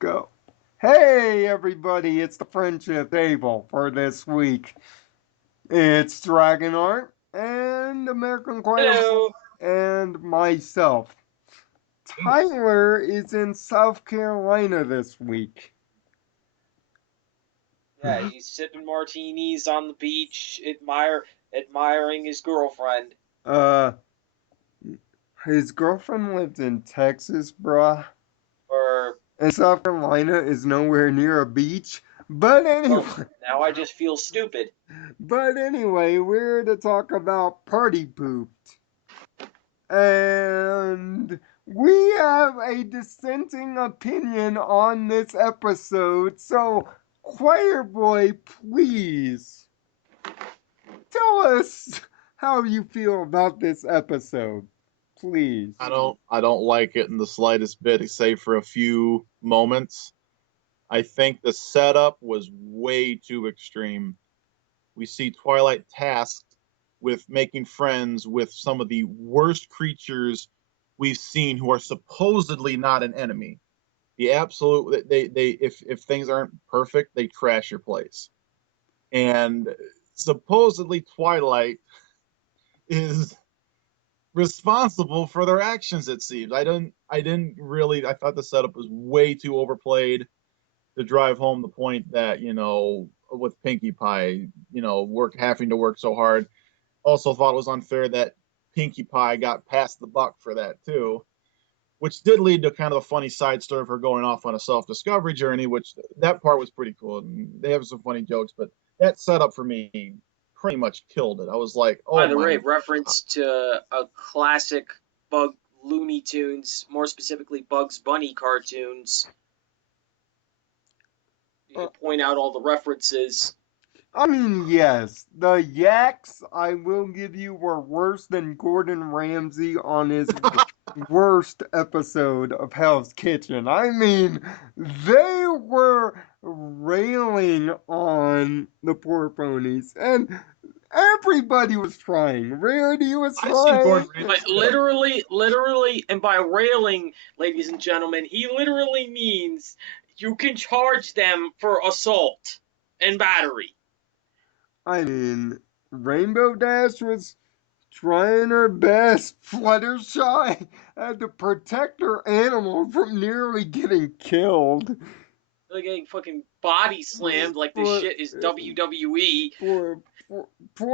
Go. Hey, everybody, it's the friendship table for this week. It's dragonheart and AmericanChoirboy Hello. and myself. Tyler is in South Carolina this week. Yeah, he's sipping martinis on the beach, admiring his girlfriend. Uh, his girlfriend lives in Texas, bruh. Or And South Carolina is nowhere near a beach. But oh, anyway, now I just feel stupid. we're to talk about party poop. And we have a dissenting opinion on this episode. So, Choir Boy, please tell us how you feel about this episode. Please. I don't like it in the slightest bit, save for a few moments. I think the setup was way too extreme. We see Twilight tasked with making friends with some of the worst creatures we've seen who are supposedly not an enemy. The absolute they if things aren't perfect, they trash your place. And supposedly Twilight is responsible for their actions. It seems I didn't really. I thought the setup was way too overplayed to drive home the point that with Pinkie Pie, work having to work so hard. Also thought it was unfair that Pinkie Pie got past the buck for that too, which did lead to kind of a funny side story of her going off on a self-discovery journey, which that part was pretty cool. And they have some funny jokes, but that setup for me pretty much killed it. I was like, By oh the my way, God. reference to a classic Bug Looney Tunes, more specifically Bugs Bunny cartoons. You Uh, can point out all the references. I mean, yes, the yaks, I will give you, were worse than Gordon Ramsay on his worst episode of Hell's Kitchen. I mean, they were railing on the poor ponies, and everybody was trying. Rarity was I seen trying. Gordon Ramsay But spit up. literally, and by railing, ladies and gentlemen, he literally means you can charge them for assault and battery. I mean, Rainbow Dash was trying her best. Fluttershy had to protect her animal from nearly getting killed. Like getting fucking body slammed like this Poor, shit is WWE. poor, poor,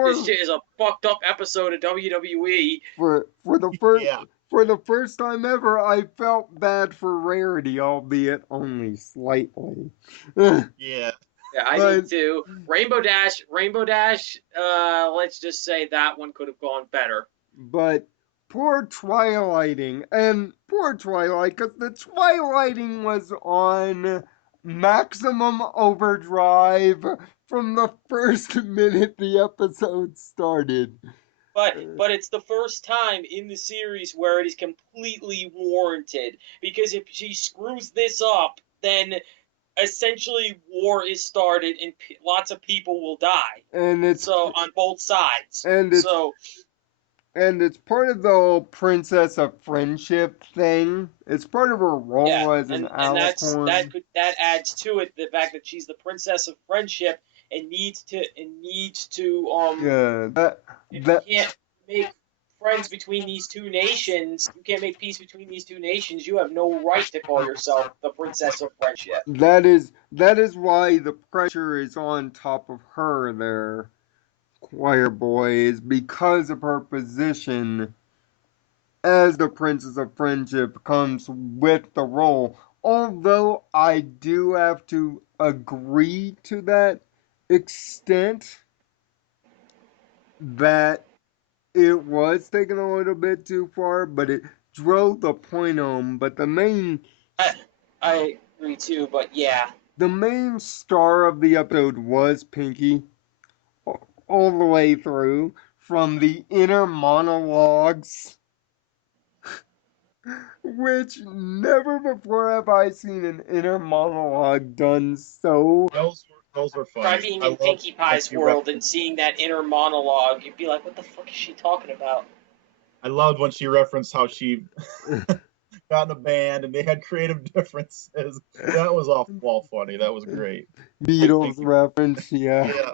This poor, shit is a fucked up episode of WWE. for the first Yeah. for the first time ever, I felt bad for Rarity, albeit only slightly. Yeah, I But did too. Rainbow Dash. Let's just say that one could have gone better. but poor Twilighting and poor Twilight, because the Twilighting was on maximum overdrive from the first minute the episode started. But it's the first time in the series where it is completely warranted. Because if she screws this up, then essentially war is started and lots of people will die. And it's So on both sides. and it's So and it's part of the whole princess of friendship thing. It's part of her yeah, role as an and alicorn. that adds to it the fact that she's the princess of friendship and needs to Yeah, if you that can't make friends between these two nations, you can't make peace between these two nations, you have no right to call yourself the princess of friendship. that is why the pressure is on top of her there, choir boy, is because of her position as the princess of friendship comes with the role. Although I do have to agree to that extent that it was taken a little bit too far, but it drove the point home. But I I agree too, but yeah. the main star of the episode was Pinky all the way through, from the inner monologues, which never before have I seen an inner monologue done so. Those were Try funny. being I in love Pinkie when Pie's she world and referenced. seeing that inner monologue, you'd be like, what the fuck is she talking about? I loved when she referenced how she got in a band and they had creative differences. That was off the wall funny. That was great. Beatles Thank you. reference, yeah. Yeah,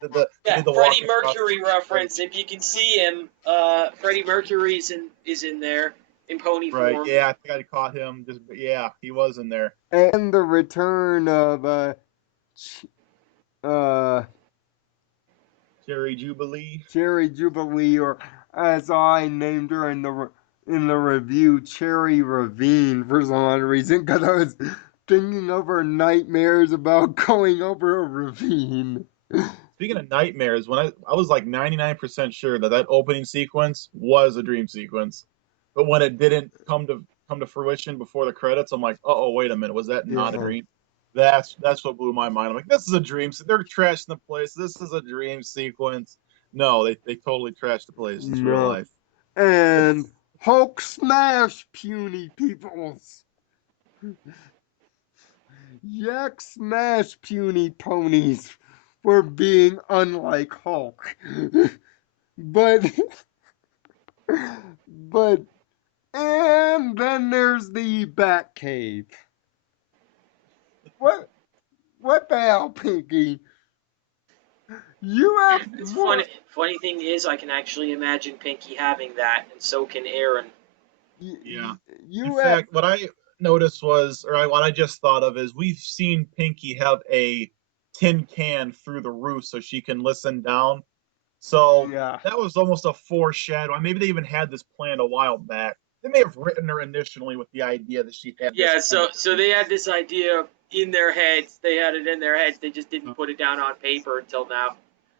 they Yeah, did the walk Freddie across. Mercury reference. If you can see him, Freddie Mercury is in there in pony Right. form. Yeah, I think I caught him. Just yeah, he was in there. And the return of Ch- uh Cherry Jubilee. Cherry Jubilee, or as I named her in in the review, Cherry Ravine for some odd reason, because I was thinking of her nightmares about going over a ravine. Speaking of nightmares, when I was like 99% sure that that opening sequence was a dream sequence, but when it didn't come to fruition before the credits, I'm like, oh, wait a minute, was that not a Yeah. dream? That's what blew my mind. I'm like, this is a dream. They're trashing the place. This is a dream sequence. No, they totally trashed the place. It's real No. life. And Hulk smash, puny peoples. Yak smash, puny ponies, for being unlike Hulk. but but and then there's the Batcave. What what the hell, Pinky? You have It's more. funny. Funny thing is, I can actually imagine Pinky having that, and so can Aaron. Yeah. In You have. fact, what I noticed was, what I just thought of is we've seen Pinky have a tin can through the roof so she can listen down. So Yeah. that was almost a foreshadow. Maybe they even had this planned a while back. They may have written her initially with the idea that she had this Yeah, kind so they had this idea in their heads. They had it in their heads. They just didn't of. put it down on paper until now.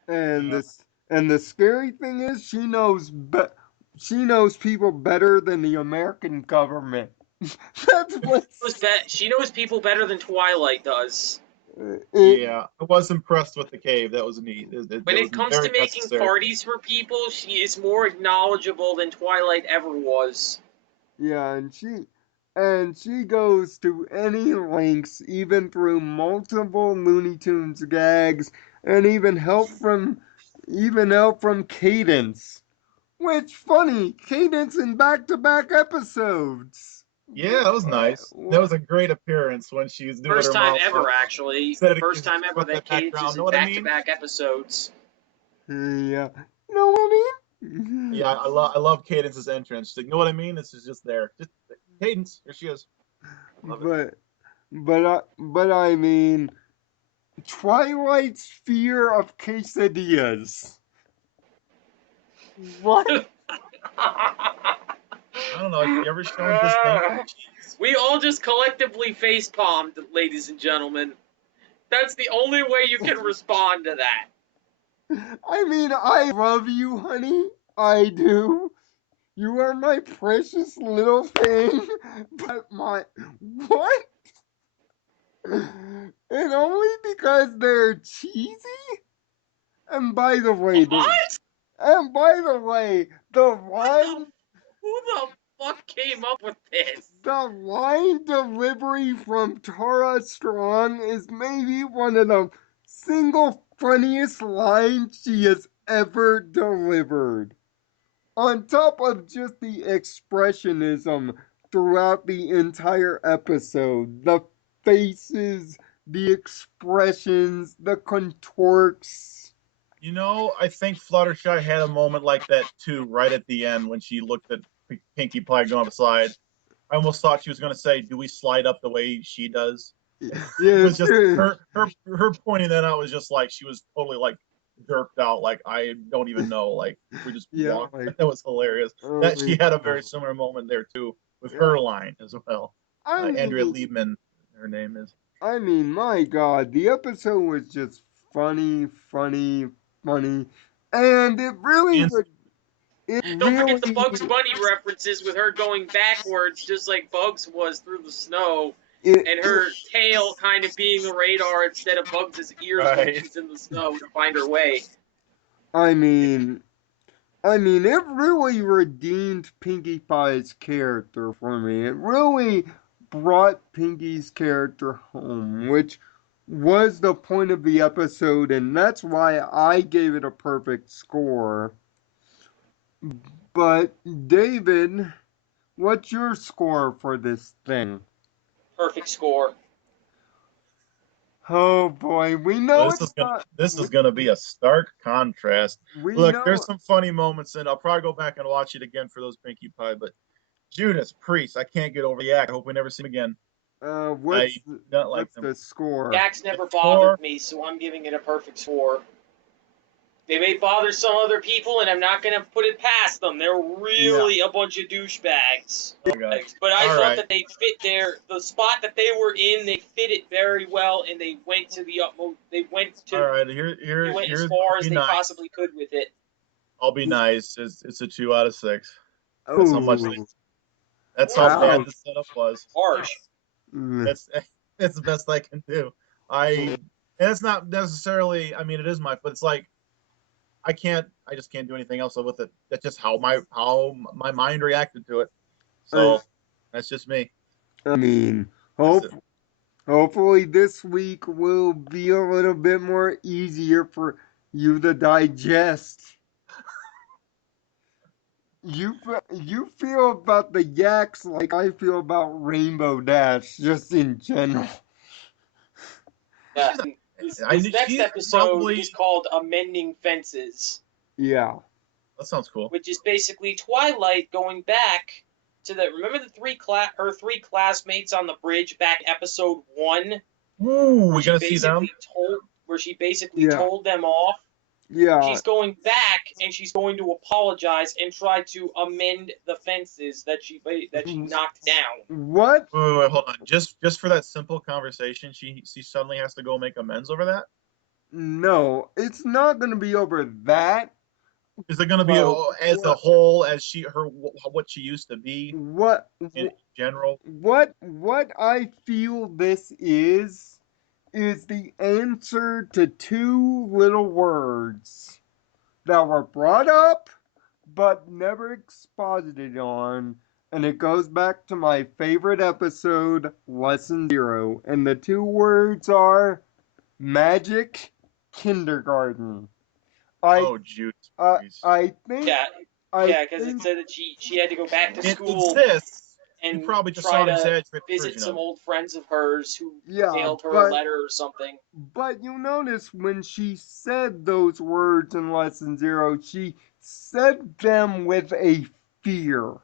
And Yeah. this and the scary thing is, she knows people better than the American government. That's what's. She knows people better than Twilight does. It, Yeah, I was impressed with the cave. That was neat. When It it was comes to very making necessary. parties for people, she is more knowledgeable than Twilight ever was. yeah, and she goes to any lengths, even through multiple Looney Tunes gags, and even help from Cadence. Which funny, Cadence in back-to-back episodes. Yeah, that was nice. That was a great appearance when she was doing First her time monologue. ever, actually. Said it First time ever with that that Cadence is background. Know in what I back to mean? back episodes. Yeah, you know what I mean? Yeah, I love Cadence's entrance. Like, you know what I mean? This is just there. Just Cadence. Here she is. I love it. But but I mean, Twilight's fear of quesadillas. What? I don't know. You ever shown disdain for cheese? We all just collectively face palmed, ladies and gentlemen. That's the only way you can respond to that. I mean, I love you, honey. I do. You are my precious little thing. But my what? And only because they're cheesy? And by the way, What? the What the? line Who the fuck came up with this? the line delivery from Tara Strong is maybe one of the single funniest lines she has ever delivered. On top of just the expressionism throughout the entire episode, the faces, the expressions, the contorts. I think Fluttershy had a moment like that too, right at the end when she looked at Pinkie Pie going beside. I almost thought she was going to say, "Do we slide up the way she does?" It was Yes, just her pointing that out was just like she was totally like derped out. Like I don't even know. Like we just yeah, walked. like, That was hilarious. oh That my she had a very God. similar moment there too with Yeah, her line as well. I Andrea mean, Liebman, her name is. my God, the episode was just funny, funny, funny, and And it Don't forget the really, Bugs Bunny references with her going backwards just like Bugs was through the snow, it, and her tail kind of being the radar instead of Bugs' ears when right. she's in the snow to find her way. I mean, it really redeemed Pinkie Pie's character for me. It really brought Pinkie's character home, which was the point of the episode, and that's why I gave it a perfect score. But David, what's your score for this thing? Perfect score. Oh boy, we So know it's not. this is gonna be a stark contrast. We Look, there's know. some funny moments, and I'll probably go back and watch it again for those Pinkie Pie. But Judas Priest, I can't get over Yak. I hope we never see him again. I do not like What's them. the score? Yaks The never score, bothered me, so I'm giving it a perfect score. They may bother some other people, and I'm not going to put it past them. They're Yeah. really a bunch of douchebags. oh gosh. But I All thought right, that they fit the spot that they were in. They fit it very well, and they went to the utmost. all right. They went as Here's. far I'll as be they nice. possibly could with it. I'll be nice. It's a 2 out of 6. That's how much. Oh, That's how Harsh, bad the ouch. setup was. harsh. Mm. It's it's the best I can do. And it's not necessarily. I mean, it is but it's like I just can't do anything else with it. That's just how my mind reacted to it. I, So that's just me. I mean, That's it. hopefully this week will be a little bit more easier for you to digest. You feel about the yaks like I feel about Rainbow Dash, just in general. Yeah. She's This next she's episode probably is called Amending Fences, Yeah. that sounds cool. which is basically Twilight going back to the remember the three classmates on the bridge back episode 1 Ooh, where we she gonna see them. basically told Yeah. them off. Yeah. She's going back and she's going to apologize and try to amend the fences that she knocked down. What? Wait, hold on. Just for that simple conversation, she suddenly has to go make amends over that. No, it's not going to be over that. Is it gonna be Well, as a whole as what she used to be What? in general? What I feel this is the answer to two little words that were brought up but never exposited on, and it goes back to my favorite episode, Lesson Zero, and the two words are magic kindergarten. I Oh, Judas I Priest. I think yeah, I yeah, because it think said that she had to go back to It school exists. You and probably just saw try an to exaggerated visit version some of it. old friends of hers who yeah, mailed her a letter or something. but you notice when she said those words in Lesson Zero, she said them with a fear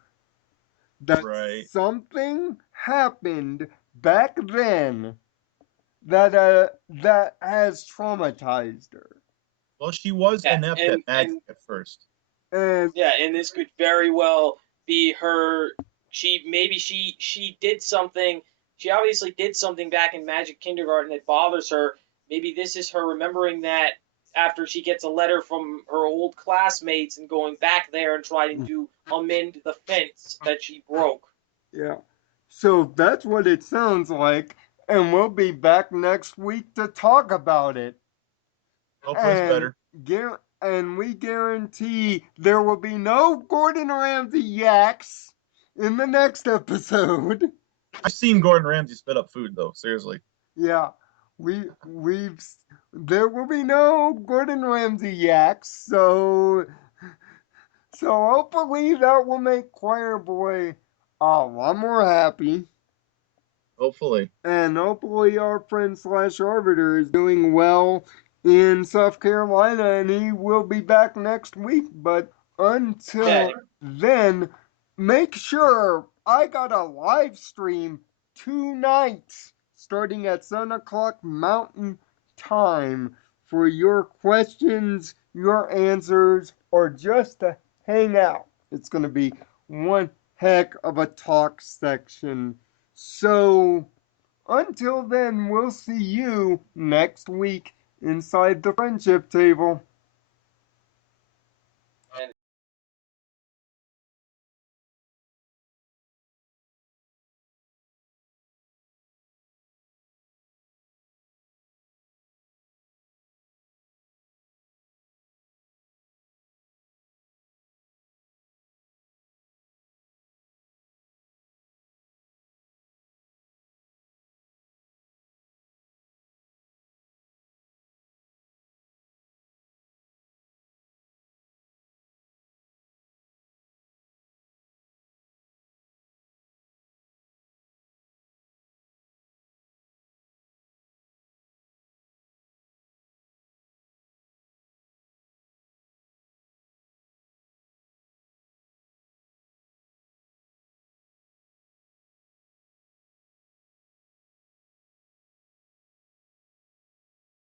that Right. something happened back then that has traumatized her. Well, she was Yeah, inept at magic and at first. And yeah, and this could very well be her. She did something. She obviously did something back in Magic Kindergarten that bothers her. Maybe this is her remembering that after she gets a letter from her old classmates and going back there and trying to amend the fence that she broke. yeah, so that's what it sounds like, and we'll be back next week to talk about it. Hopefully, it's And better. we guarantee there will be no Gordon Ramsay yaks in the next episode. I've seen Gordon Ramsay spit up food, though. Seriously. Yeah, we've there will be no Gordon Ramsay yaks, so hopefully that will make Choir Boy a lot more happy. Hopefully. And hopefully our friend slash arbiter is doing well in South Carolina and he will be back next week. But Yeah, until then, make sure I got a live stream tonight starting at 7 o'clock Mountain Time for your questions, your answers, or just to hang out. It's going to be one heck of a talk section. So until then, we'll see you next week inside the friendship table.